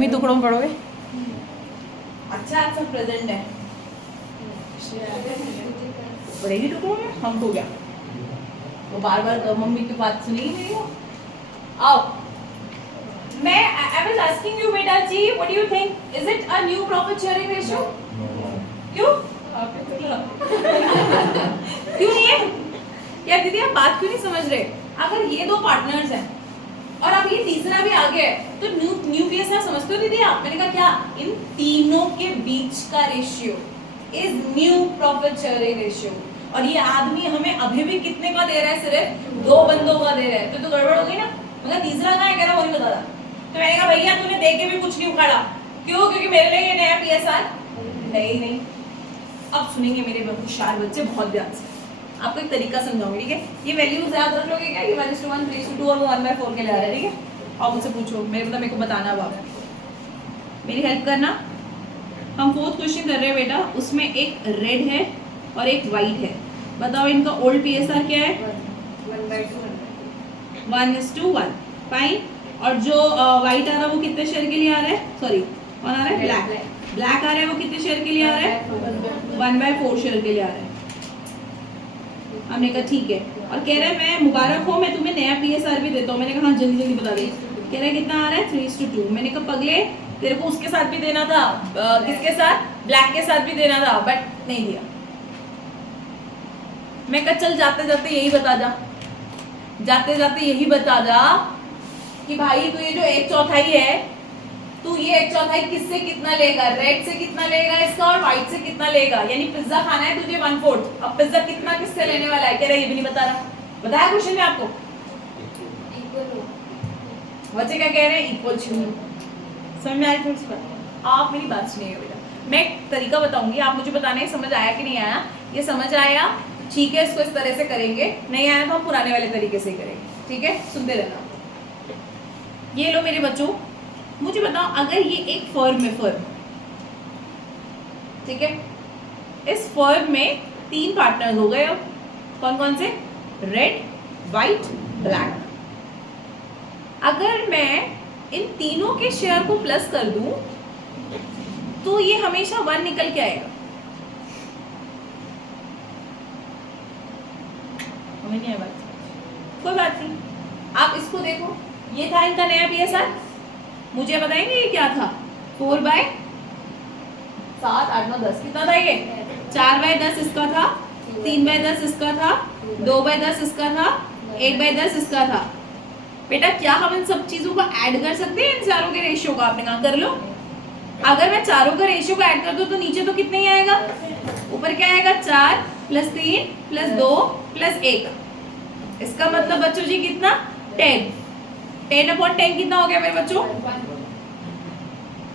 तुम ही टुकड़ों में पढ़ोगे। अच्छा आज सब प्रेजेंट है, पढ़ेगी टुकड़ों में, हमको क्या, वो बार बार तो मम्मी की बात सुनेगी मेरी हो। आओ, मैं आई वाज आस्किंग यू बेटा जी, what do you think, is it a new profit sharing ratio? क्यों क्यों नहीं है यार दीदी, आप बात क्यों नहीं समझ रहे? अगर ये दो पार्टनर्स हैं और अब ये तीसरा भी आ गया है तो न्यू पीएसआर समझते हो दीदी आप? मैंने कहा क्या, इन तीनों के बीच का ratio is new profit sharing ratio. और ये आदमी हमें अभी भी कितने का दे रहा है? सिर्फ 2 बंदों का दे रहा है, तो गड़बड़ हो गई ना। मगर तीसरा कहाँ है, कह रहा वो नहीं बता रहा। तो मैंने कहा भैया तूने दे के भी कुछ नहीं उखाड़ा, क्यों? क्योंकि मेरे लिए ये नया पीएसआर नहीं। अब सुनेंगे मेरे होशियार बच्चे बहुत ध्यान से, आपको एक तरीका समझाऊंगी, ठीक है? ये वैल्यूज याद रख लोगे क्या? ये 1:1, 3:2 और वो 1/4 के लिए आ रहा है, ठीक है? और मुझसे पूछो, मेरे को बताना, अब मेरी हेल्प करना। हम 4th क्वेश्चन कर रहे हैं बेटा, उसमें एक रेड है और एक वाइट है। बताओ इनका ओल्ड पीएसआर क्या है? 1:1, फाइन। और जो वाइट आ रहा है वो कितने शेयर के लिए आ रहा है? सॉरी, कौन आ रहा है? ब्लैक आ रहा है, वो कितने शेयर के लिए आ रहा है? 1/4 शेयर के लिए आ रहा है। हमने कहा ठीक है, और कह रहा है मैं मुबारक हो, मैं तुम्हें नया पीएसआर भी देता हूँ। मैंने कहा हाँ जल्दी जल्दी बता दे। कह रहा है कितना आ रहा है? 3:2। मैंने कहा पगले तेरे को उसके साथ भी देना था, किसके साथ? ब्लैक के साथ भी देना था, बट नहीं दिया। मैं कहा चल जाते जाते यही बता जा, जाते जाते यही बता जा कि भाई तू ये जो 1/4 है, तू ये 1/4 किससे कितना लेगा? रेड से कितना लेगा इसका और व्हाइट से कितना लेगा? यानी पिज्जा खाना है तुझे 1/4, अब पिज्जा कितना किससे लेने वाला है? कह रहा है ये भी नहीं बता रहा। बताया क्वेश्चन में आपको? बच्चे क्या कह रहे हैं? Equal to. समझ में आया? आप मेरी बात सुनिएगा बेटा, मैं एक तरीका बताऊंगी, आप मुझे बताना है समझ आया कि नहीं आया। ये समझ आया, ठीक है, इसको इस तरह से करेंगे। नहीं आया तो हम पुराने वाले तरीके से ही करेंगे, ठीक है? सुनते रहना। ये लो मेरे बच्चों, मुझे बताओ अगर ये एक फर्म है, फर्म, ठीक है, इस फर्म में 3 पार्टनर्स हो गए। अब कौन कौन से? Red, white, black. अगर मैं इन तीनों के शेयर को प्लस कर दूं तो ये हमेशा 1 निकल के आएगा। हमें नहीं आया बात, कोई बात नहीं। आप इसको देखो, ये था इनका नया पीएसआर। मुझे बताएंगे ये क्या था? 4/7, 8, 9, 10 कितना था ये? 4/10 इसका था, 3/10 इसका था, 2/10 इसका था, 1/10 इसका था। बेटा क्या हम इन सब चीजों को ऐड कर सकते हैं, इन चारों के रेशियो को? आपने कहा कर लो। अगर मैं चारों का रेशियो को ऐड कर दूं तो नीचे तो कितने ही आएगा? ऊपर क्या आएगा? 4 + 3 + 2 + 1। इसका मतलब बच्चों जी कितना? 10। 10/10 कितना हो गया मेरे बच्चों?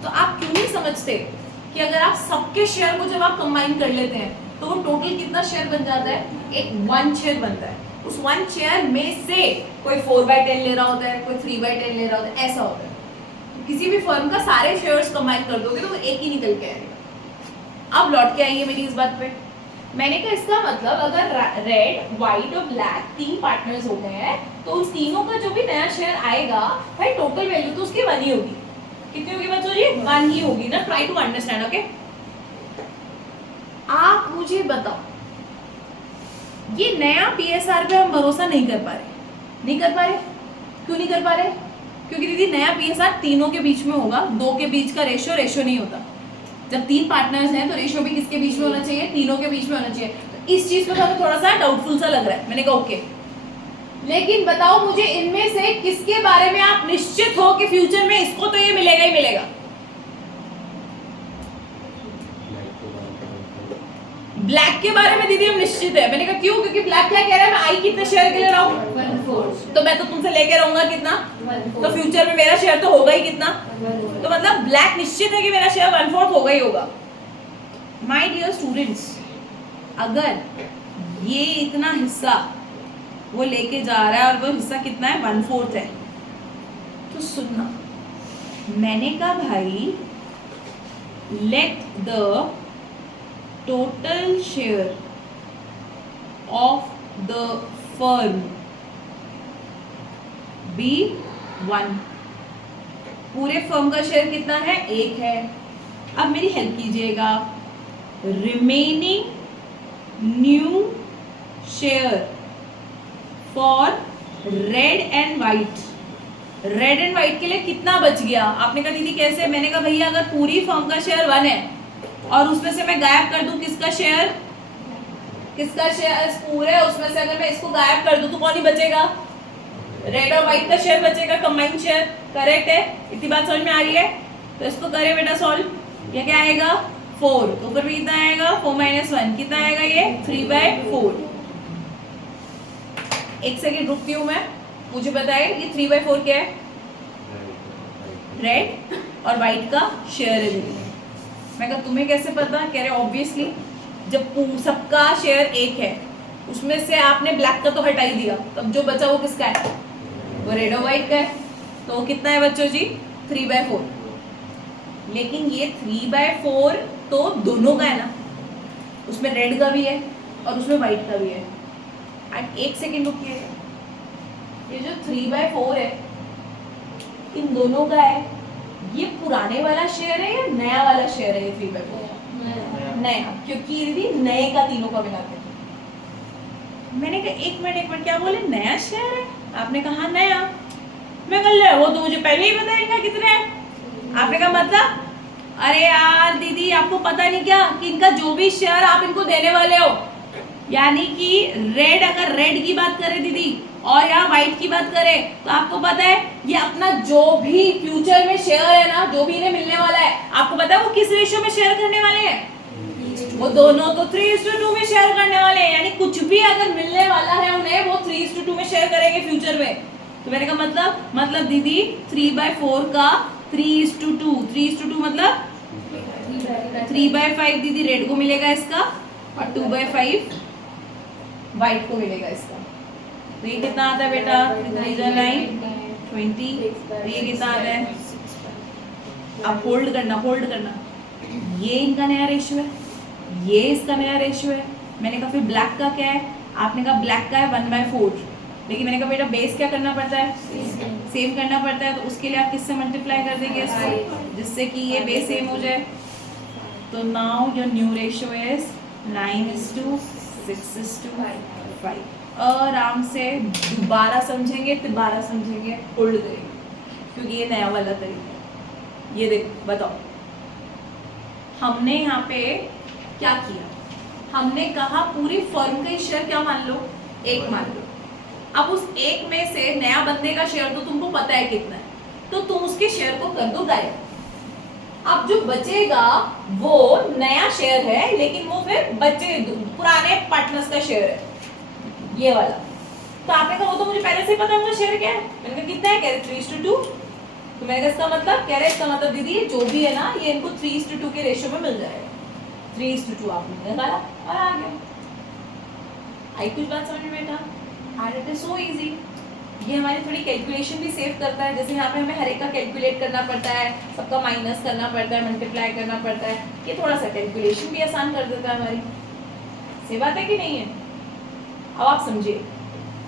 तो आप क्यों नहीं समझते कि अगर आप सबके शेयर को जब आप कंबाइन कर लेते हैं तो वो टोटल कितना शेयर बन जाता है? एक 1 शेयर बनता है। उस 1 शेयर में से कोई 4/10 ले रहा होता है, कोई 3/10 ले रहा होता है, ऐसा होता है। किसी भी फर्म का सारे शेयर्स कंबाइन कर दोगे तो वो एक ही निकल के आएगा। अब लौट के आइए मेरी इस बात पे। मैंने कहा इसका मतलब अगर रेड, व्हाइट और ब्लैक 3 पार्टनर्स हो गए हैं तो उन तीनों का जो भी नया शेयर आएगा भाई टोटल वैल्यू तो उसकी 1 ही होगी। कितनी होगी बच्चों जी? 1 ही होगी ना। Try to understand, okay? आप मुझे बताओ, ये नया पीएसआर पे हम भरोसा नहीं कर पा रहे। नहीं कर पा रहे, क्यों नहीं कर पा रहे? क्योंकि दीदी नया पीएसआर तीनों के बीच में होगा, 2 के बीच का रेशियो नहीं होता। जब 3 पार्टनर्स हैं तो रेशियो भी किसके बीच में होना चाहिए? तीनों के बीच में होना चाहिए। तो इस चीज पे हमें थोड़ा सा डाउटफुल सा लग रहा है। मैंने कहा ओके, लेकिन बताओ मुझे इनमें से किसके बारे में आप निश्चित हो कि फ्यूचर में इसको तो ये मिलेगा ही मिलेगा? ब्लैक के बारे में दीदी हम निश्चित है। मैंने कहा क्यों? क्योंकि ब्लैक क्या कह रहा है? मैं आई कितने शेयर के लिए रहा हूँ? 1/4। तो मैं तो तुमसे लेके रहूंगा कितना? 1/4। तो फ्यूचर में मेरा शेयर तो होगा ही कितना? 1/4। तो मतलब ब्लैक निश्चित है कि मेरा शेयर 1/4 होगा ही होगा। माय डियर स्टूडेंट्स, अगर ये इतना हिस्सा वो लेके जा रहा है और वो हिस्सा कितना है? 1/4 है। तो सुनना, मैंने कहा भाई let the total share of the firm be 1, पूरे फर्म का शेयर कितना है? 1 है। अब मेरी हेल्प कीजिएगा, remaining new share for red and white. Red and white के लिए कितना बच गया? आपने कहा दीदी कैसे? मैंने कहा भैया अगर पूरी फर्म का शेयर 1 है और उसमें से मैं गायब कर दूं किसका शेयर, पूरे उसमें से अगर मैं इसको गायब कर दूं तो कौन ही बचेगा? रेड और व्हाइट का शेयर बचेगा, कंबाइंड शेयर। करेक्ट है? इतनी बात समझ में आ रही है? तो इसको करें बेटा सॉल्व। ये क्या आएगा? 4। तो ऊपर भी कितना आएगा? 4 - 1 कितना आएगा? ये 3/4। एक सेकेंड रुकती हूँ मैं, मुझे बताए ये 3/4 क्या है? रेड और व्हाइट का शेयर है दीदी। मैं कहा तुम्हें कैसे पता? कह रहे ऑब्वियसली जब सबका शेयर 1 है उसमें से आपने ब्लैक का तो हटा ही दिया, तब जो बचा वो किसका है? वो रेड और व्हाइट का है। तो कितना है बच्चों जी? 3/4। लेकिन ये 3/4 तो दोनों का है ना, उसमें रेड का भी है और उसमें व्हाइट का भी है। एंड एक सेकेंड रुकिए, ये जो 3/4 है इन दोनों का है, ये पुराने वाला शेयर है या नया वाला शेयर है? ये 3/4 नया, क्योंकि ये भी नए का तीनों का मिलाते हैं। मैंने कहा एक मिनट क्या बोले? नया शेयर है? आपने कहा नया। मैं कह ले वो तो मुझे पहले ही पता है इनका कितने है। आपने कहा मतलब? अरे यार दीदी आपको पता नहीं क्या कि इनका जो भी शेयर आप इनको देने वाले हो, यानी कि रेड, अगर रेड की बात करें दीदी और यहाँ व्हाइट की बात करें तो आपको पता है ये अपना जो भी फ्यूचर में शेयर है ना, जो भी इन्हें मिलने वाला है, आपको पता है वो किस रेशियो में शेयर करने वाले हैं? वो दोनों तो 3:2 में शेयर करने वाले हैं। यानी कुछ भी अगर मिलने वाला है उन्हें वो 3:2 में शेयर करेंगे फ्यूचर में। तो मैंने कहा मतलब दीदी 3/4 का 3:2, 3:2 मतलब 3/5 दीदी रेड को मिलेगा इसका और 2/5 व्हाइट को मिलेगा इसका। तो ये कितना आता है बेटा? 20। तो ये कितना आता है? अब होल्ड करना। ये इनका नया रेशियो है, ये इसका नया रेशियो है। मैंने कहा फिर ब्लैक का क्या है? आपने कहा ब्लैक का है 1/4। लेकिन मैंने कहा बेटा बेस क्या करना पड़ता है? सेम करना पड़ता है। तो उसके लिए आप किससे मल्टीप्लाई कर देंगे इसको, जिससे कि ये बेस सेम हो जाए। तो now your new ratio is 9:6:5। आराम से दोबारा समझेंगे, होल्ड करेंगे, क्योंकि ये नया वाला तरीका है। ये देखो बताओ, हमने यहाँ पे क्या किया? हमने कहा पूरी फर्म का शेयर क्या मान लो? 1 मान लो। अब उस 1 में से नया बंदे का शेयर तो तुमको पता है कितना है, तो तुम उसके शेयर को कर दो गायब। अब जो बचेगा वो नया शेयर है, लेकिन वो फिर पुराने पार्टनर्स का शेयर है, ये वाला। तो आपने कहा वो तो मुझे पहले से ही पता है उनका शेयर क्या है। मैंने कहा कितना है? कह रहे 3:2। तो मैंने कहा इसका मतलब? कह रहे इसका मतलब दीदी ये जो भी है ना, ये इनको 3:2 के रेशियो में मिल जाएगा। 3:2 आपने निकाला और आ गया। आई कुछ बात समझ में बेटा? And it is so easy. ये हमारी थोड़ी कैलकुलेशन भी सेव करता है। जैसे यहाँ पे हमें हर एक का कैलकुलेट करना पड़ता है, सबका माइनस करना पड़ता है, मल्टीप्लाई करना पड़ता है। ये थोड़ा सा कैलकुलेशन भी आसान कर देता है हमारी। सही बात है कि नहीं है? अब आप समझिए,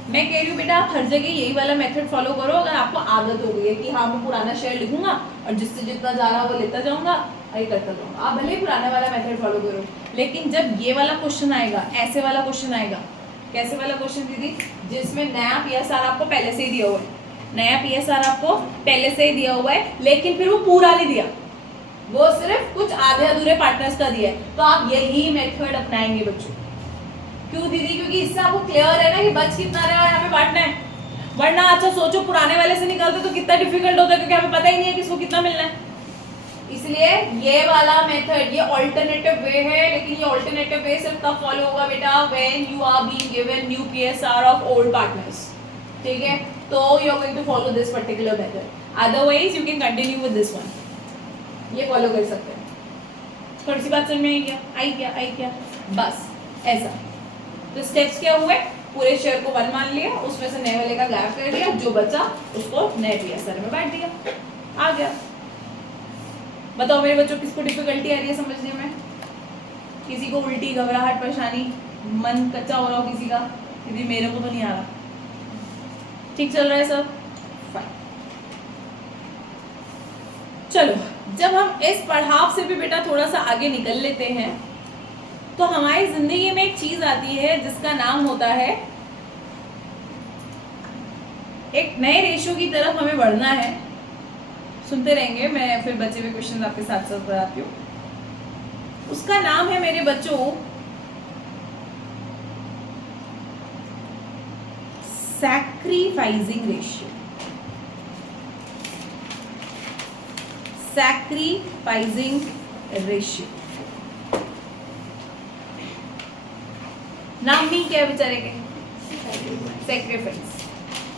मैं कह रही हूँ बेटा आप हर जगह यही वाला मेथड फॉलो करो। अगर आपको आदत हो गई है कि हाँ मैं पुराना शेयर लिखूंगा और जिससे जितना जा रहा वो लेता जाऊंगा, यही करता जाऊंगा, आप भले ही पुराना वाला मेथड फॉलो करो। लेकिन जब ये वाला क्वेश्चन आएगा, ऐसे वाला क्वेश्चन आएगा, कैसे वाला क्वेश्चन दीदी? जिसमें नया पीएसआर आपको पहले से ही दिया हुआ है, नया पीएसआर आपको पहले से ही दिया हुआ है, लेकिन फिर वो पूरा नहीं दिया, वो सिर्फ कुछ आधे अधूरे पार्टनर्स का दिया है। तो आप यही मेथड अपनाएंगे बच्चों। क्यों दीदी? क्योंकि इससे आपको क्लियर है ना कि बच कितना रहा है, हमें बांटना है। वरना अच्छा सोचो पुराने वाले से निकालते तो कितना डिफिकल्ट होता है, क्योंकि हमें पता ही नहीं है किसको कितना मिलना है। इसलिए ये वाला मेथड, ये ऑल्टरनेटिव वे है, लेकिन ये ऑल्टरनेटिव वे सिर्फ तब फॉलो होगा बेटा when you are being given new PSR of old partners. ठीक है? तो you are going to follow this particular method, otherwise you can continue with this one. ये फॉलो कर सकते हैं। थोड़ी सी बात समझ में आई क्या? बस ऐसा। तो स्टेप्स क्या हुए? पूरे शेयर को 1 मान लिया, उसमें से नए वाले का गायब कर दिया, जो बचा उसको नए पीएसआर में बांट दिया, आ गया। बताओ मेरे बच्चों किसको डिफिकल्टी आ रही है समझने में? किसी को उल्टी, घबराहट, परेशानी, मन कच्चा हो रहा हो किसी का? क्योंकि मेरे को तो नहीं आ रहा। ठीक चल रहा है सब? फाइन। चलो, जब हम इस पढ़ाव से भी बेटा थोड़ा सा आगे निकल लेते हैं तो हमारी जिंदगी में एक चीज आती है जिसका नाम होता है, एक नए रेशो की तरफ हमें बढ़ना है। सुनते रहेंगे, मैं फिर बचे हुए क्वेश्चन आपके साथ साथ बताती हूँ। उसका नाम है मेरे बच्चों सैक्रिफाइसिंग रेशियो। सैक्रिफाइसिंग रेशियो नाम नहीं क्या बेचारे के, sacrifice.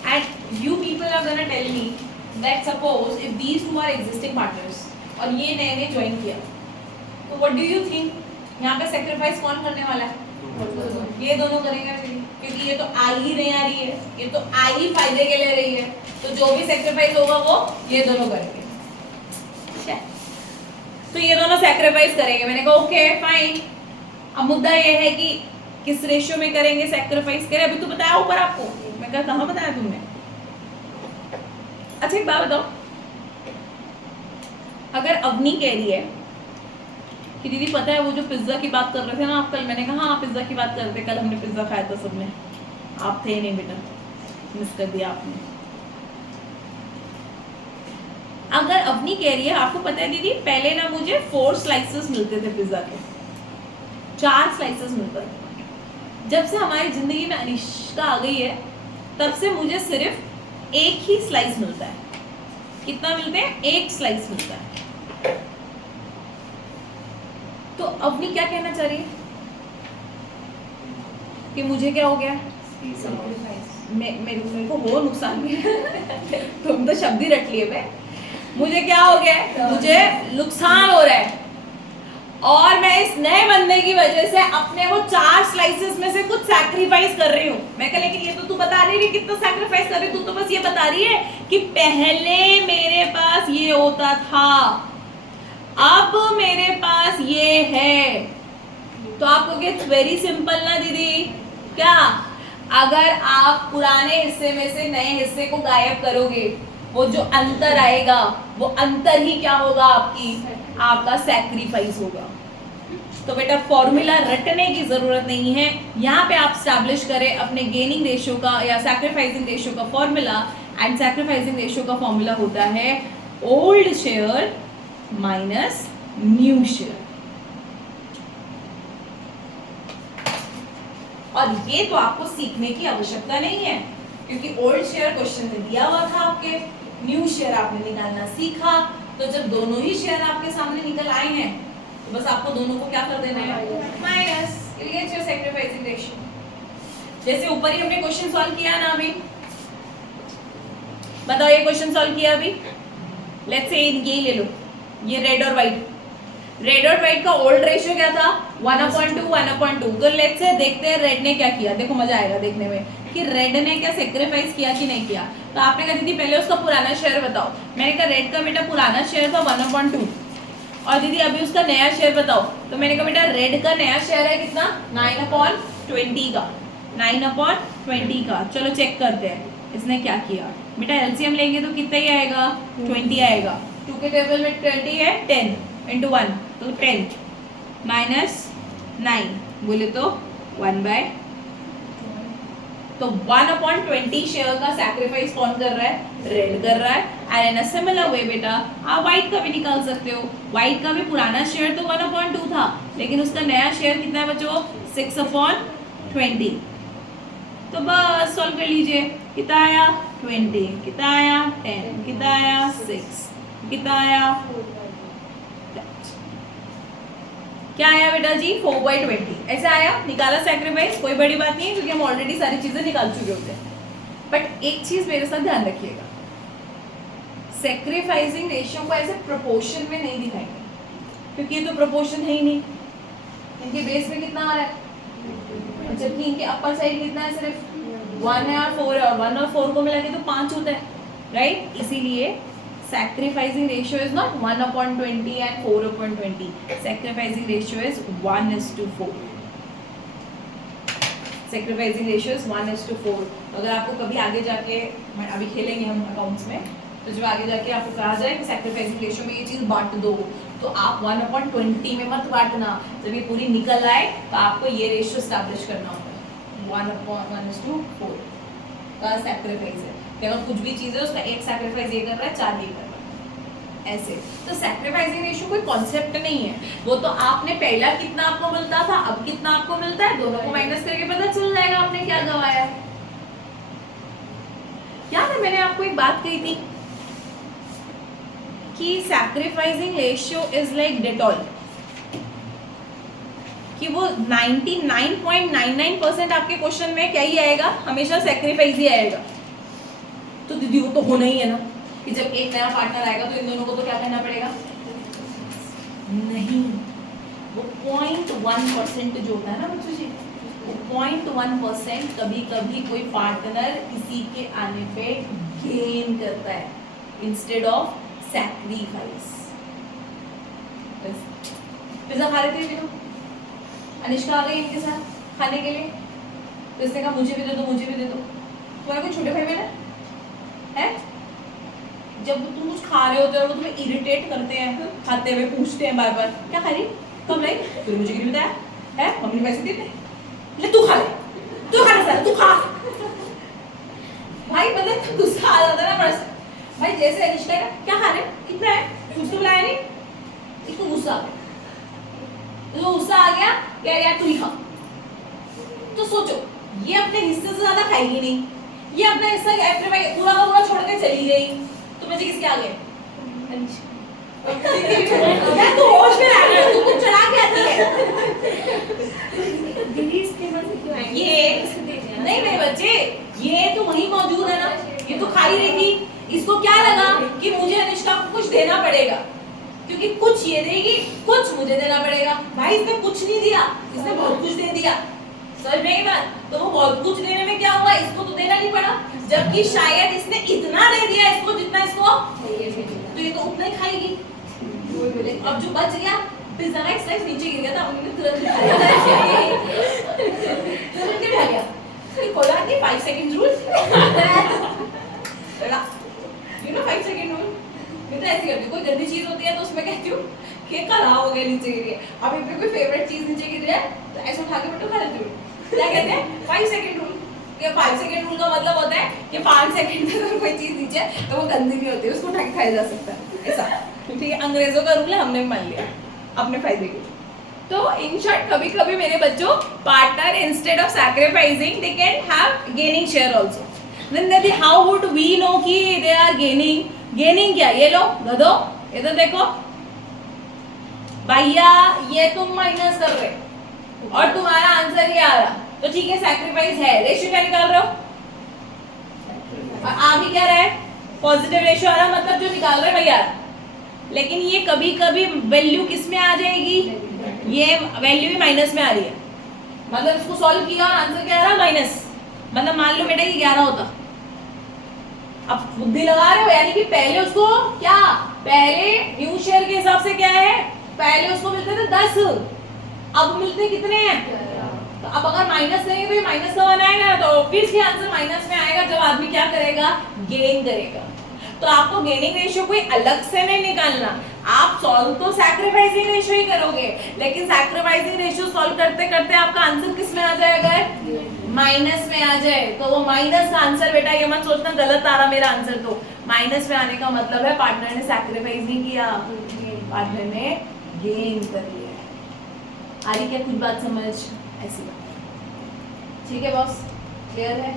And you people are gonna tell me that suppose if these two are existing partners और ये नए नए ज्वाइन किया, तो what do you think यहाँ पे sacrifice कौन करने वाला है? ये दोनों करेंगे, क्योंकि ये तो आई ही नहीं आ रही है, ये तो आई ही फायदे के ले रही है, तो जो भी sacrifice होगा वो ये दोनों करेंगे। तो ये दोनों sacrifice करेंगे। मैंने कहा ओके फाइन। अब मुद्दा ये है कि किस रेशियो में करेंगे सैक्रिफाइस करें। अभी तो बताया ऊपर आपको, मैं कहा कहाँ बताया तुमने? अच्छा एक बात बताओ, अगर अवनी कह रही है कि दीदी पता है वो जो पिज्जा की बात कर रहे थे ना आप कल, मैंने कहा हाँ पिज्जा की बात कर रहे थे, कल हमने पिज्जा खाया था सबने, आप थे नहीं बेटा, मिस कर दिया आपने। अगर अवनी कह रही है आपको पता है दीदी पहले ना मुझे 4 स्लाइसेस मिलते थे पिज्जा के, 4 स्लाइसेस मिलते थे, जब से हमारी जिंदगी में अनिष्का आ गई है तब से मुझे सिर्फ एक ही स्लाइस मिलता है। कितना मिलते हैं? 1 स्लाइस मिलता है। तो अवनी क्या कहना चाह रही है कि मुझे क्या हो गया? मेरे को हो नुकसान भी तुम तो शब्द ही रट लिए। मुझे क्या हो गया? मुझे नुकसान हो रहा है और मैं इस नए बंदे की वजह से अपने वो 4 स्लाइसेस में से कुछ सैक्रिफाइस कर रही हूँ। मैं कह, लेकिन ये तो तू बता नहीं रही कितना सैक्रिफाइस कर रही, तू तो बस ये बता रही है कि पहले मेरे पास ये होता था, अब मेरे पास ये है। तो आप कहोगे इट्स वेरी सिंपल ना दीदी। क्या? अगर आप पुराने हिस्से में से नए हिस्से को गायब करोगे, वो जो अंतर आएगा वो अंतर ही क्या होगा? आपका सैक्रिफाइस होगा। तो बेटा फॉर्मूला रटने की जरूरत नहीं है, यहाँ पे आप स्टैब्लिश करें अपने गेनिंग रेशियो का या सैक्रिफाइसिंग रेशियो का फॉर्मूला। एंड सैक्रिफाइसिंग रेशियो का फॉर्मूला होता है old share minus new share. और ये तो आपको सीखने की आवश्यकता नहीं है, क्योंकि ओल्ड शेयर क्वेश्चन में दिया हुआ था आपके, न्यू शेयर आपने निकालना सीखा। तो जब दोनों ही शेयर आपके सामने निकल आए हैं तो बस आपको दोनों को क्या कर देना है? माइनस। सैक्रिफाइसिंग रेशियो जैसे ऊपर ही हमने क्वेश्चन सॉल्व किया ना अभी, बताओ ये क्वेश्चन सॉल्व किया अभी। लेट्स से ये ले लो, ये रेड और व्हाइट। रेड और व्हाइट का ओल्ड रेशियो क्या था? 1/2 1/2। तो लेट्स से देखते हैं रेड ने क्या किया। देखो मजा आएगा देखने में कि रेड ने क्या सेक्रीफाइस किया कि नहीं किया। तो आपने कहा दीदी पहले उसका पुराना शेयर बताओ। मैंने कहा रेड का बेटा पुराना शेयर था 1/2 और दीदी अभी उसका नया शेयर बताओ। तो मैंने कहा बेटा रेड का नया शेयर है कितना? 9/20 का, 9/20 का। चलो चेक करते हैं इसने क्या किया। बेटा एलसीएम लेंगे तो कितना ही आएगा? 20 आएगा। 2 के टेबल में 20 है, 10 × 1 तो 10 माइनस 9 बोले तो 1/, तो 1/20 शेयर का सैक्रिफाइस कौन कर रहा है? रेड कर रहा है। And in a similar way बेटा आप व्हाइट का भी निकाल सकते हो। व्हाइट का भी पुराना शेयर तो 1/2 था, लेकिन उसका नया शेयर कितना है बच्चों? 6/20। तो बस सॉल्व कर लीजिए। कितना आया? 20। कितना आया? 10। कितना आया? 6। कितना आया? क्या आया बेटा जी? 4/20 ऐसा आया। निकाला सैक्रिफाइस, कोई बड़ी बात नहीं है क्योंकि हम ऑलरेडी सारी चीजें निकाल चुके होते हैं। बट एक चीज मेरे साथ ध्यान रखिएगा, सैक्रिफाइसिंग रेशियो को ऐसे प्रोपोर्शन में नहीं दिखाएंगे, क्योंकि ये तो प्रोपोर्शन है ही नहीं। इनके बेस में कितना आ रहा है, जबकि इनके अपर साइड कितना है? सिर्फ 1 है और 4 है, और 1 और 4 को मिला के तो 5 होता है, राइट। इसीलिए sacrificing ratio is not 1/20 and 4/20. Sacrificing ratio is 1:4. Sacrificing ratio is 1:4. अगर आपको कभी आगे जाके अभी खेलेंगे हम अकाउंट्स में, तो जब आगे जाके आपको कहा जाए कि सैक्रिफाइसिंग रेशियो में ये चीज बांट दो, तो आप 1/20 में मत बांटना। जब ये पूरी निकल आए तो आपको ये रेशियो स्टैब्लिश करना होगा, 1/1:4 का सैक्रिफाइस है कि अगर कुछ भी चीज है उसका एक सैक्रिफाइस ये कर रहा है, 4 ये कर रहा है, ऐसे। तो सैक्रिफाइसिंग रेशियो कोई कॉन्सेप्ट नहीं है, वो तो आपने पहला कितना आपको मिलता था, अब कितना आपको मिलता है, दोनों को माइनस करके पता चल जाएगा आपने क्या गवाया है। याद है मैंने आपको एक बात कही थी कि sacrificing ratio is like Dettol, कि वो 99.99% आपके क्वेश्चन में क्या ही आएगा, हमेशा सैक्रिफाइस ही आएगा। तो दीदी वो तो होना ही है ना कि जब एक नया पार्टनर आएगा तो इन दोनों को तो क्या करना पड़ेगा, नहीं, वो 0.1% जो होता है ना बच्चों जी, 0.1% कभी कभी कोई पार्टनर किसी के आने पे गेन करता है इंस्टेड ऑफ सैक्रिफाइस। पिज्जा खा रहे थे भी, अनिष्का आ गई इनके साथ खाने के लिए, तो इसने कहा मुझे भी दे दो, मुझे भी दे दो। तुम्हारे कोई छोटे भाई बहन है? जब तुम कुछ खा रहे होते हो वो तुम्हें इरिटेट करते हैं, खाते हुए पूछते हैं बार बार क्या खा रही, कब लाई, तूने मुझे क्यों बताया है, मम्मी ने पैसे दिए थे, ले तू खा ले, तू खा ले सर, तू खा। भाई मतलब गुस्सा आ जाता है ना बस। भाई जैसे अनिष्का है, क्या खा रहे, कितना है, कुछ तो बुलाया नहीं, इसको गुस्सा आ गया, तो गुस्सा आ गया क्या यार तू ही खा। तो सोचो ये अपने हिस्से से ज्यादा खाएगी नहीं, ये अपना हिस्सा पूरा का पूरा छोड़ के चली गई, तो मुझे किसके आगे यार तू होश में आ गया, तू कुछ चला के आती है ये नहीं मेरे बच्चे, ये तो वहीं मौजूद है ना, ये तो खा ही रही थी। इसको क्या लगा कि मुझे अनिष्का को कुछ देना पड़ेगा, क्योंकि कुछ ये देगी कुछ मुझे देना पड़ेगा। भाई इसने कुछ नहीं दिया, इसने बहुत कुछ दे दिया, समझ में आई बात। तो वो बहुत कुछ देने में क्या हुआ, इसको तो देना नहीं पड़ा, जबकि शायद इसने इतना दे दिया इसको जितना इसको, तो ये तो उतना ही खाएगी। अब जो बच गया पिज्जा का स्लाइस नीचे गिर गया था, उन्होंने तुरंत उठा लिया, तुरंत उठा लिया। कोई बात नहीं, 5 second rule, you know 5 second rule. मैं तो ऐसे करती हूँ, कोई गंदी चीज होती है तो उसमें कहती हूँ कि खराब हो गया नीचे गिर गया। अब इनमें कोई फेवरेट चीज नीचे गिर जाए तो ऐसे उठा के बेटो खा लेती हूँ। क्या कहते हैं 5 सेकंड रूल। ये 5 सेकंड रूल का मतलब होता है कि 5 सेकंड में अगर कोई चीज नीचे तो वो गंदी नहीं होती, उसको उठा के खाया जा सकता है, ऐसा ठीक है। अंग्रेजों का रूल है, हमने मान लिया अपने फायदे के लिए। तो इन शॉर्ट कभी कभी मेरे बच्चों partner instead of sacrificing they can have gaining share also. Then they how would we know कि दे आर गेनिंग क्या, ये लो गधो इधर देखो भैया, ये तुम माइनस कर रहे और तुम्हारा आंसर ये आ रहा, तो ठीक है सैक्रिफाइस है। रेशियो क्या निकाल रहे हो, और आगे क्या रहा है, पॉजिटिव रेशियो आ रहा, मतलब जो निकाल रहे भैया। लेकिन ये कभी कभी वैल्यू किस में आ जाएगी, ये वैल्यू भी माइनस में आ रही है, मतलब इसको सॉल्व किया और आंसर क्या आ रहा, माइनस। मतलब मान लो बेटा ये 11 होता, अब बुद्धि लगा रहे हो, यानी कि पहले उसको क्या, पहले न्यू शेयर के हिसाब से क्या है, पहले उसको मिलते थे 10, अब मिलते कितने हैं। तो अब अगर माइनस करेंगे तो ये माइनस का वन आएगा, तो ऑब्वियसली आंसर माइनस में आएगा जब आदमी क्या करेगा, गेन करेगा। तो आपको गेनिंग रेशियो कोई अलग से नहीं निकालना, आप सॉल्व तो सैक्रिफाइसिंग रेशियो ही करोगे, लेकिन सैक्रिफाइसिंग रेशियो सॉल्व करते करते आपका आंसर किस में आ जाएगा, माइनस में आ जाए। तो वो माइनस का आंसर, बेटा ये मत सोचना गलत आ रहा मेरा आंसर, तो माइनस में आने का मतलब है पार्टनर ने सैक्रिफाइस नहीं किया, पार्टनर ने गेन कर लिया। आ रही क्या कुछ बात समझ, ऐसी बात, ठीक है बॉस, क्लियर है,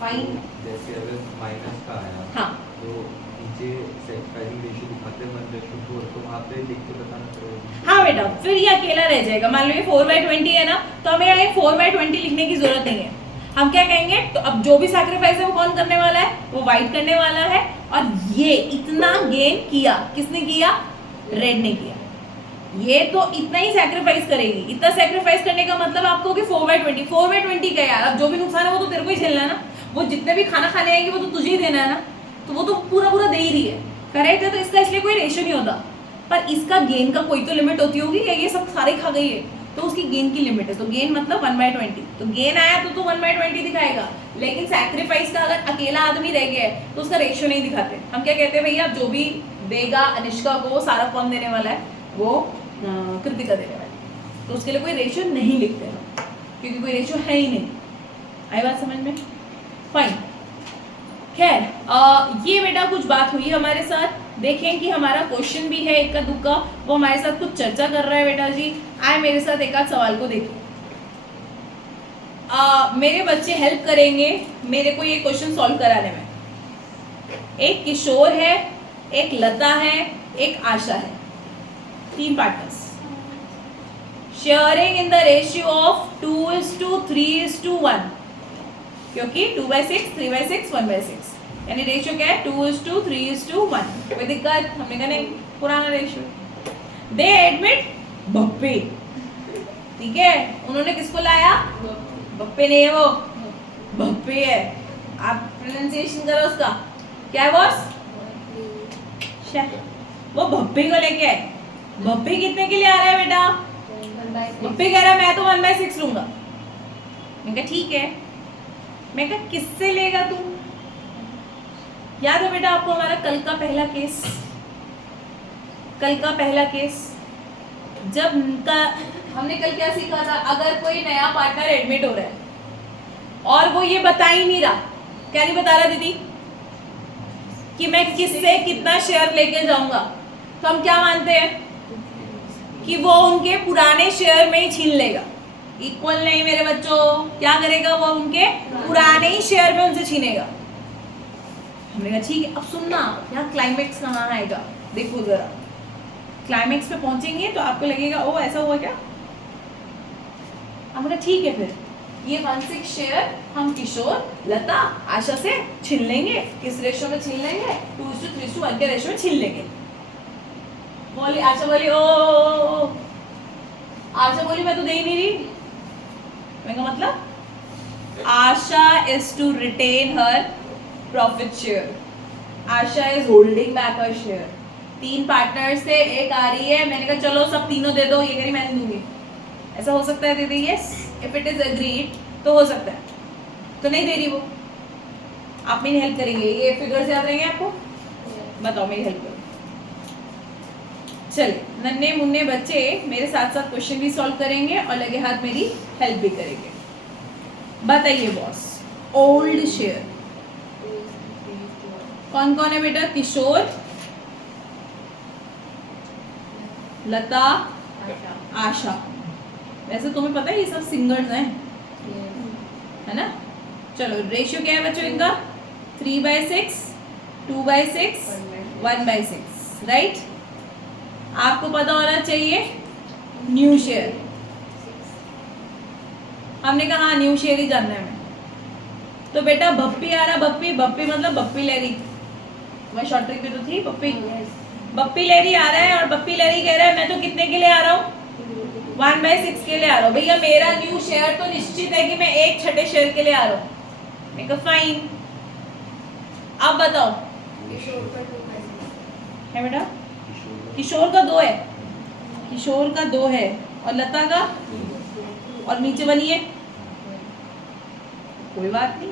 फाइन। जैसे अगर माइनस का आया, हाँ, तो नीचे सैक्रिफाइसिंग रेशियो दिखाते हैं 1:4, तो वहाँ पे लिख के बताना पड़ेगा। हाँ बेटा, फिर ये अकेला रह जाएगा। मान लो ये 4/20 है ना, तो हमें यहाँ 4/20 लिखने की जरूरत नहीं है। हम क्या कहेंगे, तो अब जो भी सैक्रिफाइस है वो कौन करने वाला है, वो वाइट करने वाला है। और ये इतना गेन किया, किसने किया, रेड ने किया। ये तो इतना ही सैक्रिफाइस करेगी, इतना सैक्रिफाइस करने का मतलब आपको कि 4/20, 4/20 का यार, अब जो भी नुकसान है वो तो तेरे को ही झेलना है ना, वो जितने भी खाना खाने आएगी वो तो तुझे ही देना है ना, तो वो तो पूरा पूरा दे ही रही है, करेक्ट है। तो इसका इसलिए कोई रेशियो नहीं होता, पर इसका गेन का कोई तो लिमिट होती होगी, ये सब सारे खा गई है, तो उसकी गेन की लिमिट है, तो गेन मतलब 1/20, तो गेन आया तो 1/20 दिखाएगा। लेकिन सैक्रिफाइस का अगर अकेला आदमी रह गया है तो उसका रेशियो नहीं दिखाते। हम क्या कहते हैं भैया, जो भी देगा अनिष्का को, वो सारा कौन देने वाला है, वो कृतिका देने वाली है, तो उसके लिए कोई रेशियो नहीं लिखते हम, क्योंकि कोई रेशियो है ही नहीं। आई बात समझ में? फाइन। खैर ये बेटा कुछ बात हुई हमारे साथ। देखें कि हमारा क्वेश्चन भी है इक्का दुक्का, वो हमारे साथ कुछ चर्चा कर रहा है बेटा जी। आए मेरे साथ एक आध सवाल को देखो। मेरे बच्चे हेल्प करेंगे मेरे को ये क्वेश्चन सॉल्व कराने में। एक किशोर है, एक लता है, एक आशा है, 3 partners sharing in the ratio of 2:3:1, क्योंकि 2/6, 3/6, 1/6, यानी रेशियो क्या है 2:3:1। कोई दिक्कत? हमने कहा नहीं, पुराना रेशियो। दे एडमिट बप्पे, ठीक है, उन्होंने किसको लाया? बप्पे नहीं है वो, बप्पे है। आप प्रोनाउंसिएशन करो उसका, क्या है बॉस? वो भप्पी को लेके आए। भप्पी कितने के लिए आ रहा है बेटा? भप्पी कह रहा है मैं तो 1/6 लूंगा। मैंने कहा ठीक है। मैं कहा किससे लेगा तू? याद है बेटा आपको हमारा कल का पहला केस? कल का पहला केस जब हमने कल क्या सीखा था? अगर कोई नया पार्टनर एडमिट हो रहा है और वो ये बता ही नहीं रहा, क्या नहीं बता रहा दीदी, कि मैं किससे कितना शेयर लेके जाऊंगा, तो हम क्या मानते हैं कि वो उनके पुराने शेयर में ही छीन लेगा। इक्वल नहीं मेरे बच्चों, क्या करेगा वो? उनके पुराने ही शेयर में उनसे छीनेगा। हमने कहा ठीक है। अब सुनना, यहाँ क्लाइमेक्स कहाँ आएगा, देखो जरा। क्लाइमेक्स पे पहुंचेंगे तो आपको लगेगा ओ ऐसा हुआ क्या। हमने कहा ठीक है, फिर ये 1/6 शेयर हम किशोर, लता, आशा से छीन लेंगे। किस रेशियो में छीन लेंगे? 2:3:1 के रेशियो में छीन लेंगे। बोली आशा, बोली ओ आशा बोली मैं तो दे ही नहीं रही। मैंने कहा मतलब? Asha is to retain her profit share, Asha is holding back her share. 3 partner से एक आ रही है, मैंने कहा चलो सब तीनों दे दो, ये करी मैं नहीं दूंगी। ऐसा हो सकता है दीदी? Yes, if it is agreed तो हो सकता है, तो नहीं दे रही वो। आप मेरी हेल्प करेंगे, ये फिगर्स याद रहेंगे आपको? बताओ, मेरी हेल्प करो। चलिए, नन्हे मुन्ने बच्चे मेरे साथ साथ क्वेश्चन भी सॉल्व करेंगे और लगे हाथ मेरी हेल्प भी करेंगे। बताइए बॉस, ओल्ड शेयर कौन कौन है बेटा? किशोर, लता, आशा। वैसे तुम्हें पता है ये सब सिंगर्स हैं, है ना? चलो, रेशियो क्या है बच्चों इनका? 3/6, 2/6, 1/6, राइट? आपको पता होना चाहिए न्यू शेयर। हमने कहा हाँ न्यू शेयर ही जानना है हमें। तो बेटा बप्पी आ रहा, बप्पी, बप्पी मतलब बप्पी लहरी। मैं शॉर्ट ट्रिक पे तो थी बप्पी। बप्पी लहरी आ रहा है और बप्पी लहरी कह रहा है मैं तो कितने के लिए आ रहा हूँ? 1/6 के लिए आ रहा हूँ। भैया मेरा न्यू शेयर तो निश्चित है कि मैं 1/6 शेयर के लिए आ रहा हूँ। मैं कहा फाइन। अब बताओ, है बेटा? किशोर का 2 है, किशोर का 2 है, और लता का, और नीचे वाली है कोई बात नहीं,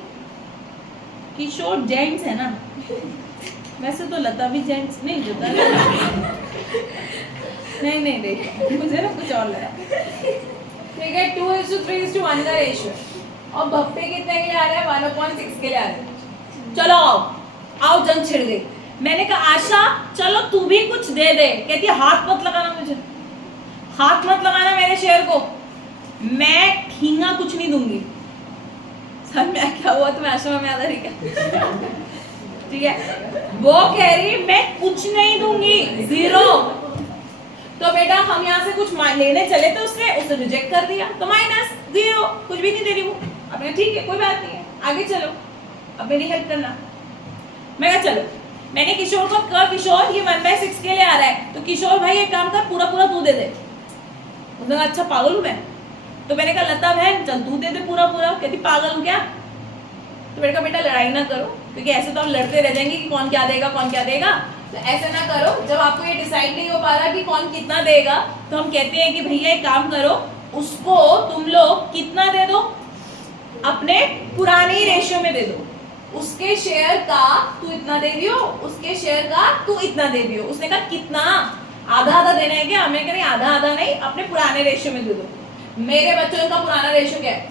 किशोर जेंट्स है ना? वैसे तो लता भी जेंट्स नहीं, लता नहीं देख, मुझे ना कुछ और लगा। ठीक है, 2:3:1 का रेशियो। और भप्पे कितने के लिए आ रहा है? 1/6 के लिए आ रहा है। चलो आओ जंग छिड़ गई। मैंने कहा आशा चलो तू भी कुछ दे दे। कहती है हाथ मत लगाना, मुझे हाथ मत लगाना मेरे शेयर को, मैं ठींगा कुछ नहीं दूंगी। सर में क्या हुआ तुम्हें? आशा में याद आ रही क्या? ठीक है, वो कह रही मैं कुछ नहीं दूंगी, 0। तो बेटा हम यहाँ से कुछ लेने चले तो उसने रिजेक्ट कर दिया, तो -0, कुछ भी नहीं दे रही वो। अब ठीक है कोई बात नहीं है, आगे चलो, अब मेरी हेल्प करना। मैं कहा चलो, मैंने किशोर को कहा किशोर ये 1/6 के लिए आ रहा है, तो किशोर भाई एक काम कर, पूरा पूरा तू दे दे। उसने कहा अच्छा पागल हूँ मैं? तो मैंने कहा लता बहन चल तू दे दे पूरा पूरा। कहती पागल हूँ क्या? तो मैंने कहा बेटा लड़ाई ना करो, क्योंकि ऐसे तो हम लड़ते रह जाएंगे कि कौन क्या देगा कौन क्या देगा। तो ऐसे ना करो, जब आपको ये डिसाइड नहीं हो पा रहा कि कौन कितना देगा, तो हम कहते हैं कि भैया एक काम करो, उसको तुम लोग कितना दे दो, अपने पुराने रेशियो में दे दो। उसके शेयर का तू इतना दे दियो, उसके शेयर का तू इतना दे दियो। उसने कहा कितना, आधा आधा देना है क्या? हमने कहा नहीं, आधा आधा नहीं, अपने पुराने रेशियो में दे दो। मेरे बच्चों का पुराना रेशियो क्या है?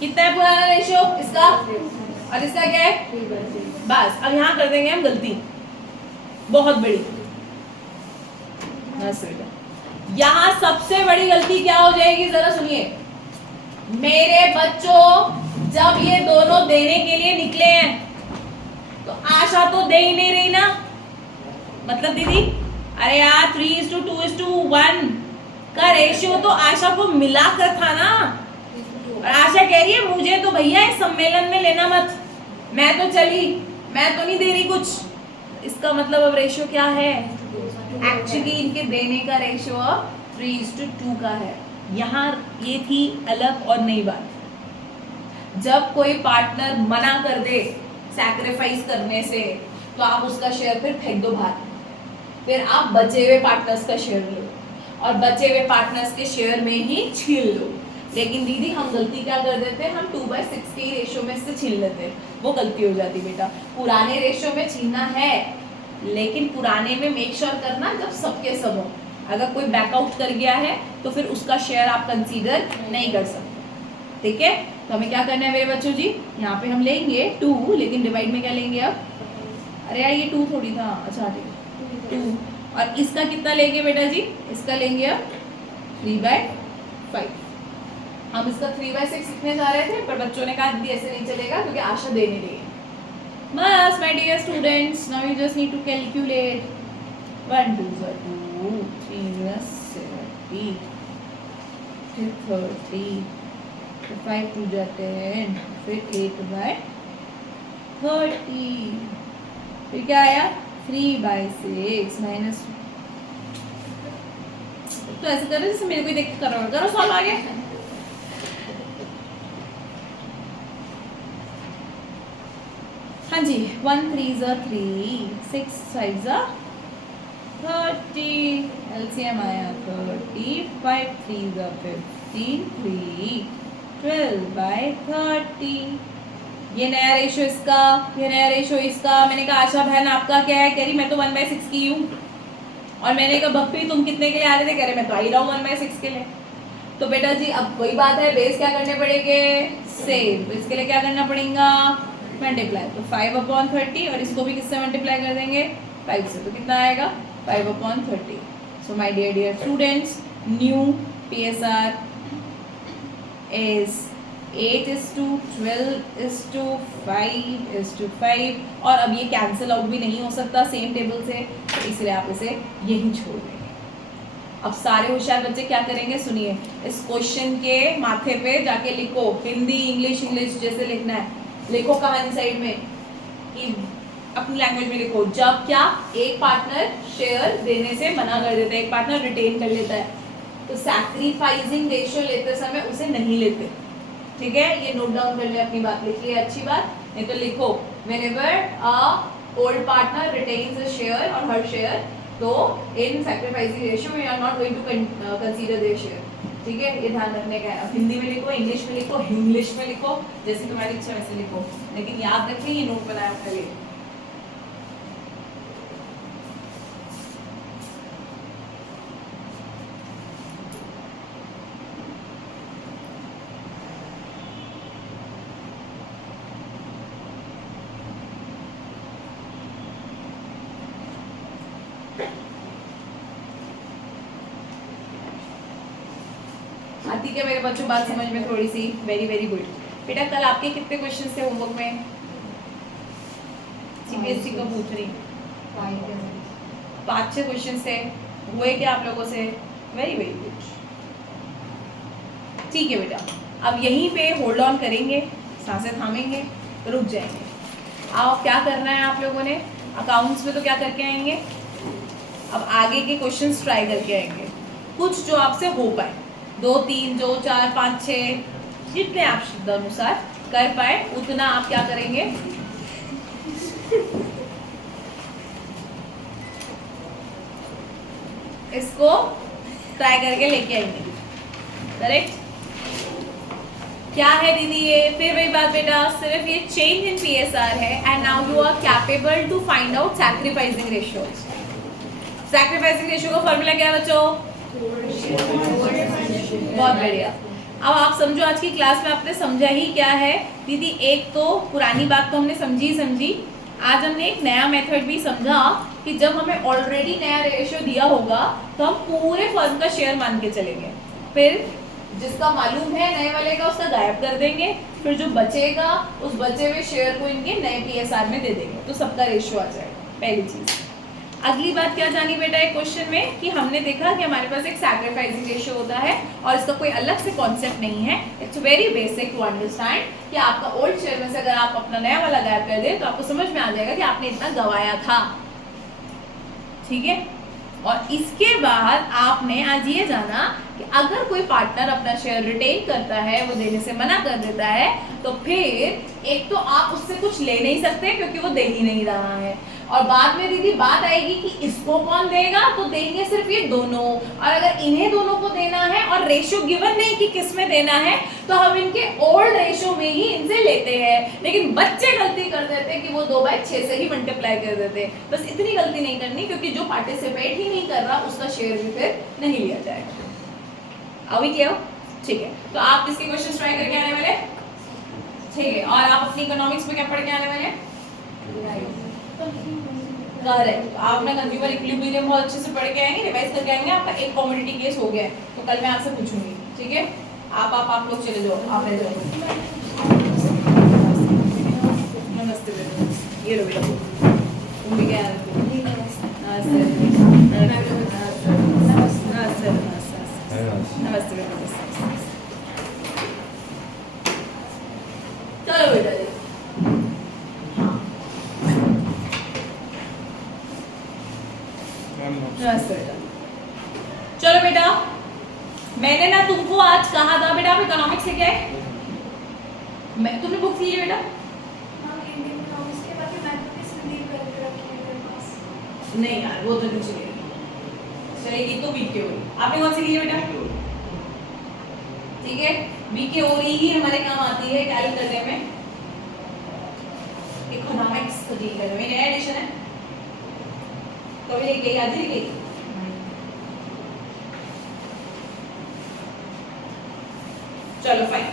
कितना है पुराना रेशियो इसका और इसका क्या है? बस अब यहाँ कर देंगे हम गलती बहुत बड़ी। यहाँ सबसे बड़ी गलती क्या हो जाएगी जरा सुनिए। मेरे बच्चों जब ये दोनों देने के लिए निकले हैं तो आशा तो दे ही नहीं रही ना। मतलब दीदी अरे यार 3:2:1 का रेशियो तो आशा को मिलाकर था ना। और आशा कह रही है मुझे तो भैया इस सम्मेलन में लेना मत, मैं तो चली, मैं तो नहीं दे रही कुछ। इसका मतलब अब रेशियो क्या है? एक्चुअली इनके देने का रेशियो अब 3:2 का है। यहाँ ये थी अलग और नई बात। जब कोई पार्टनर मना कर दे सैक्रिफाइस करने से तो आप उसका शेयर फिर फेंक दो बाहर, फिर आप बचे हुए पार्टनर्स का शेयर लो और बचे हुए पार्टनर्स के शेयर में ही छीन लो। लेकिन दीदी हम गलती क्या कर देते हैं, हम 2/6 के रेशियो में से छीन लेते हैं। वो गलती हो जाती बेटा। पुराने रेशियो में छीनना है लेकिन पुराने में मेक श्योर करना जब सबके सब हो। अगर कोई बैकआउट कर गया है तो फिर उसका शेयर आप कंसीडर नहीं कर सकते। ठीक है, तो हमें क्या करना है मेरे बच्चों जी, यहाँ पे हम लेंगे 2 लेकिन डिवाइड में क्या लेंगे अब? अरे यार ये 2 थोड़ी था, अच्छा ठीक है 2। और इसका कितना लेंगे बेटा जी? इसका लेंगे अब 3/5। हम इसका 3/6 लिखने जा रहे थे पर बच्चों ने कहा दीदी ऐसे नहीं चलेगा क्योंकि आशा दे नहीं रही है। बस my dear students, now you just need to calculate. 1 2 2 3 70 फिर 30 फिर 5 2 10 फिर 8/30 फिर क्या आया 3/6 माइनस। तो ऐसे कर रहे जैसे मेरे को देख कर रहा हूँ। करो सॉल्व आगे। हाँ जी 1 3 3 6 5 30 LCM आया 30 5 3 15 3 12/30। ये नया रेशियो इसका, ये नया रेशियो इसका। मैंने कहा आशा बहन आपका क्या है? कह रही मैं तो 1/6 की हूँ। और मैंने कहा बप्पी तुम कितने के लिए आ रहे थे? कह रहे मैं तो आ ही रहा हूँ 1/6 के लिए। तो बेटा जी अब वही बात है, बेस क्या करने पड़ेंगे? सेम। इसके लिए क्या करना पड़ेगा? मल्टीप्लाई। तो 5/30 और इसको भी किससे मल्टीप्लाई कर देंगे? 5 से। तो कितना आएगा? 5/30। So my dear students, new PSR is 8:12:5:5। और अब ये कैंसिल आउट भी नहीं हो सकता सेम टेबल से, तो इसलिए आप इसे यही छोड़ देंगे। अब सारे होशियार बच्चे क्या करेंगे सुनिए, इस क्वेश्चन के माथे पे जाके लिखो, हिंदी इंग्लिश इंग्लिश जैसे लिखना है लिखो कहानी साइड में कि अपनी लैंग्वेज में लिखो। जब क्या एक पार्टनर शेयर देने से मना कर देता है, एक पार्टनर रिटेन कर लेता है, तो सैक्रिफाइसिंग रेशियो लेते समय उसे नहीं लेते। ठीक है, ये नोट डाउन कर ले, अपनी बात लिख लिया अच्छी बात। नहीं तो लिखो whenever a old partner retains a share और हर शेयर, तो in sacrificing ratio we are not going to consider their share. ठीक है, ये ध्यान रखने का है। अब हिंदी में लिखो, इंग्लिश में लिखो, इंग्लिश में लिखो, जैसे तुम्हारी इच्छा वैसे लिखो, लेकिन याद रखें ये नोट बनाया अपने लिए। आती क्या मेरे बच्चों बात समझ में थोड़ी सी? Very very good. बेटा कल आपके कितने क्वेश्चंस थे होमवर्क में? CBSE का पूछ रही 5-6 क्वेश्चंस थे, हुए क्या आप लोगों से? Very very good. ठीक है बेटा, अब यहीं पे होल्ड ऑन करेंगे, सांसें थामेंगे, रुक जाएंगे। अब क्या करना है आप लोगों ने? अकाउंट्स में तो क्या करके आएंगे? अब आगे के क्वेश्चंस ट्राई करके आएंगे, कुछ जो आपसे हो पाए, 2 3 जो 4 5 6 जितने आप शुद्ध अनुसार कर पाए उतना आप क्या करेंगे? इसको ट्राई करके लेके आएंगे। करेक्ट? क्या है दीदी ये? फिर वही बात बेटा, सिर्फ ये चेंज इन PSR है and now you are capable to find out sacrificing ratio. Sacrificing ratio का फॉर्मूला क्या है बच्चों? बहुत बढ़िया। अब आप समझो, आज की क्लास में आपने समझा ही क्या है दीदी? एक तो पुरानी बात तो हमने समझी, आज हमने एक नया मेथड भी समझा कि जब हमें ऑलरेडी नया रेशियो दिया होगा तो हम पूरे फर्म का शेयर मान के चलेंगे, फिर जिसका मालूम है नए वाले का उसका गायब कर देंगे, फिर जो बचेगा उस बचे हुए शेयर को इनके नए PSR में दे देंगे, तो सबका रेशियो आ जाएगा। पहली चीज। अगली बात क्या जानी बेटा एक क्वेश्चन में कि हमने देखा कि हमारे पास एक सैक्रिफाइसिंग रेशियो होता है और इसका कोई अलग से कॉन्सेप्ट नहीं है। It's very basic to understand कि आपका ओल्ड शेयर में से अगर आप अपना नया वाला गायब कर दें तो आपको समझ में आ जाएगा कि आपने इतना गवाया था। ठीक है? और इसके बाद आपने आज ये जाना कि अगर कोई पार्टनर अपना शेयर रिटेन करता है, वो देने से मना कर देता है, तो फिर एक तो आप उससे कुछ ले नहीं सकते क्योंकि वो दे ही नहीं रहा है, और बाद में दीदी बात आएगी कि इसको कौन देगा, तो देंगे सिर्फ ये दोनों, और अगर इन्हें दोनों को देना है और रेशियो गिवन नहीं कि किस में देना है, तो हम इनके ओल्ड रेशियो में ही इनसे लेते हैं। लेकिन बच्चे गलती कर देते हैं कि वो 2/6 से ही मल्टीप्लाई कर देते हैं। बस इतनी गलती नहीं करनी, क्योंकि जो पार्टिसिपेट ही नहीं कर रहा उसका शेयर भी फिर नहीं लिया जाएगा। अभी क्या हो? ठीक है, तो आप इसके क्वेश्चन ट्राई करके आने वाले? ठीक है, और आप अपनी इकोनॉमिक्स में क्या पढ़ के आने वाले? करेक्ट। आप अपना कंज्यूमर इक्विलिब्रियम बहुत अच्छे से पढ़ के आएंगे, रिवाइज करके आएंगे। आपका एक कमोडिटी केस हो गया है, तो कल मैं आपसे पूछूंगी। ठीक है, आप लोग चले जाओ, आप रह जाओ। नमस्ते बेटा, ये लो बेटा, तुम भी क्या? नमस्ते नमस्ते बेटा। चलो बेटा जी, नमस्ते बेटा। चलो बेटा, मैंने ना तुमको आज कहा था बेटा आप इकोनॉमिक्स से क्या है, तुमने बुक ली है बेटा? नहीं यार, वो तो नहीं चलेगी तो वीक के ओरी। आपने कौन सी ली है बेटा? ठीक है, वीक के ओरी ही हमारे काम आती है टैली करने में, इकोनॉमिक्स को डील करने में। नया एडिशन है, कभी लेके आज ही लेके। चलो फाइन।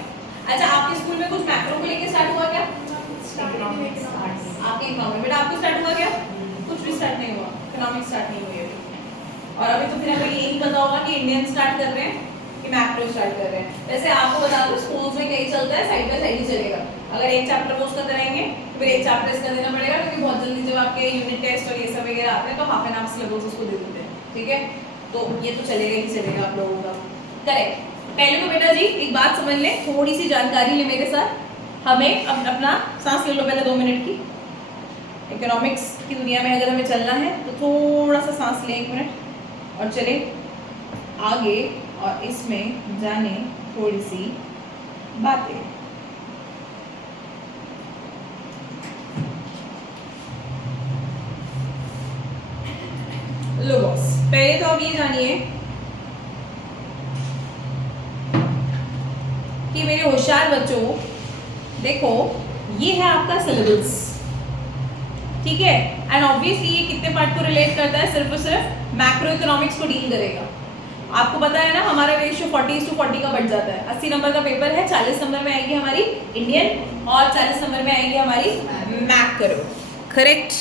अच्छा, आपके स्कूल में कुछ मैक्रो को लेके स्टार्ट हुआ क्या? आपके इकोनॉमिक्स बेटा आपको स्टार्ट हुआ क्या? कुछ भी स्टार्ट नहीं हुआ, इकोनॉमिक्स स्टार्ट नहीं हुई अभी। और अभी तो फिर हमें ये नहीं पता होगा कि इंडियन स्टार्ट कर रहे हैं कि मैक्रो स्टार्ट कर रहे हैं। वैसे आपको बता दो, स्कूल्स में कहीं चलता है, साइड बाय साइड ही चलेगा। अगर एक चैप्टर वो उसका कराएंगे तो फिर एक चैप्टर इसका देना पड़ेगा, क्योंकि बहुत जल्दी जब आपके यूनिट टेस्ट और ये सब वगैरह आते हैं तो हाफ एन आवर सिलेबस उसको दे देते हैं। ठीक है, तो ये तो चलेगा ही चलेगा आप लोगों का। करेक्ट। पहले तो बेटा जी एक बात समझ लें, थोड़ी सी जानकारी ले मेरे साथ। हमें अब अपना सांस ले लो पहले 2 मिनट की। इकोनॉमिक्स की दुनिया में अगर हमें चलना है तो थोड़ा सा सांस लें 1 मिनट और चले आगे, और इसमें जाने थोड़ी सी बातें। लो बॉस, पहले तो आप ये जानिए कि मेरे होशियार बच्चों, देखो ये है आपका सिलेबस। ठीक है, एंड ऑब्वियसली ये कितने पार्ट को रिलेट करता है? सिर्फ और सिर्फ मैक्रो इकोनॉमिक्स को डील करेगा। आपको पता है ना, हमारा रेशियो 40:40 का बढ़ जाता है। 80 नंबर का पेपर है, 40 नंबर में आएगी हमारी इंडियन और 40 नंबर में आएगी हमारी मैक्रो। करेक्ट?